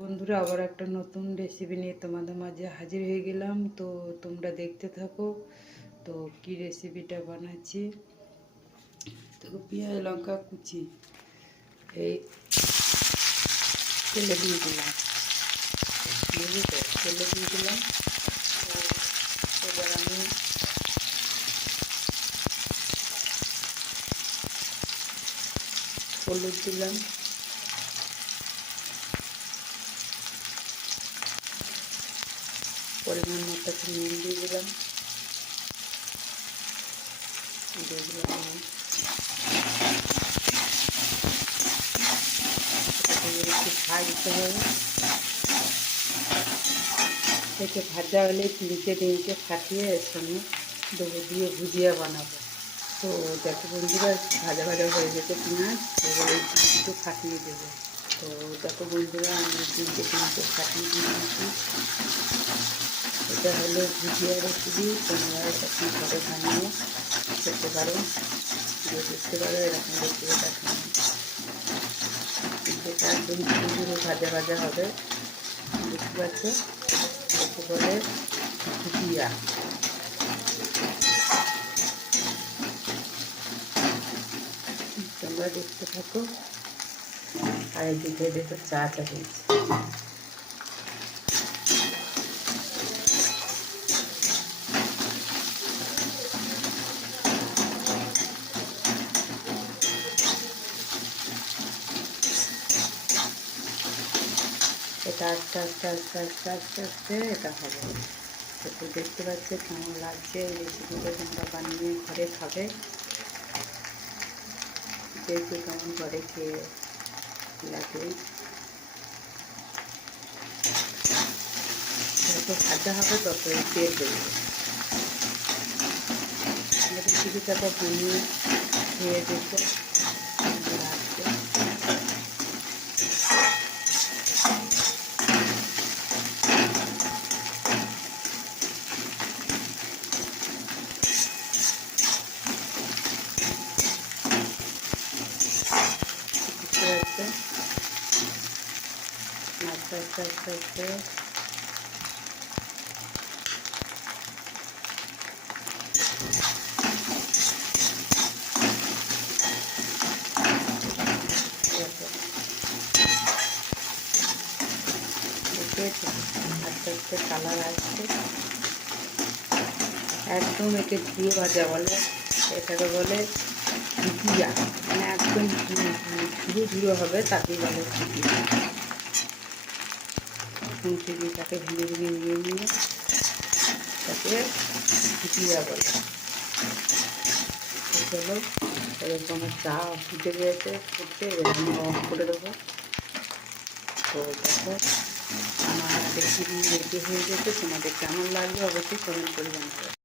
বন্ধুরা, আবার একটা নতুন রেসিপি নিয়ে তোমাদের মাঝে হাজির হয়ে গেলাম। তো তোমরা দেখতে থাকো তো কি রেসিপিটা বানাচ্ছি। তো পেঁয়াজ লঙ্কা কুচি এই তেলে দিয়ে দিলাম, বুঝলি তো, তেলে দিয়ে দিলাম। তো এবার আমি হলুদ দিলাম, পরিমাণ মতো নুন দিয়ে দিলাম, দিয়ে দিলাম আমি একটু ভাজতে হবে। থেকে ভাজা হলে তিনটে ফাটিয়ে এর সঙ্গে দেবো, দিয়ে ভুজিয়া বানাবো। তো দেখো বন্ধুরা, ভাজা ভাজা হয়ে গেছে পেঁয়াজ, এবার এই দুটো ফাটিয়ে দেবো। তো দেখো বন্ধুরা, আমি তিনটে ফাটিয়ে দিয়েছি। এটা হলো ভুজিয়া রেসিপি, তোমরা এখন ঘরে বানিয়ে খেতে পারো, যে দেখতে পারো এরকম রেসিপি দেখানো। যেটা একদম ধীরে ভাজা ভাজা হবে, বুঝতে পারছো, একে বলে ভুজিয়া। তোমরা দেখতে থাকো। আর এদিকে দেখো চাটা হয়েছে। এটা আস্তে আস্তে আস্তে আস্তে আস্তে আস্তে এটা হবে। তো দেখতে পাচ্ছ কেমন লাগছে। এই রেসিপিটা তোমরা বানিয়ে ঘরে খাবে, দেখবে কেমন ঘরে খেয়ে লাগে। যত ভাজা হবে তত তেল বেরোবে। রেসিপিটা বানিয়ে খেয়ে দেখো লাগছে। আস্তে আস্তে আস্তে আস্তে আস্তে আস্তে কালার আসছে। একদম একে ধুয়ে ভাজা বলে, এটাকে বলে ভুজিয়া, মানে একদম ধুরো ধুরো হবে, তাকেই বলে ভুজিয়া। তাকে ধীরে ধীরে নিয়ে নিয়ে তাকে ভুজিয়া বলে। চলো, এরকম আমার চা ফুটে গিয়েছে, ফুটতে এরকম অফ করে দেবো। তো দেখো আমার রেসিপি রেডি হয়ে গেছে। তোমাদের কেমন লাগবে অবশ্যই কমেন্ট করে জানাবে।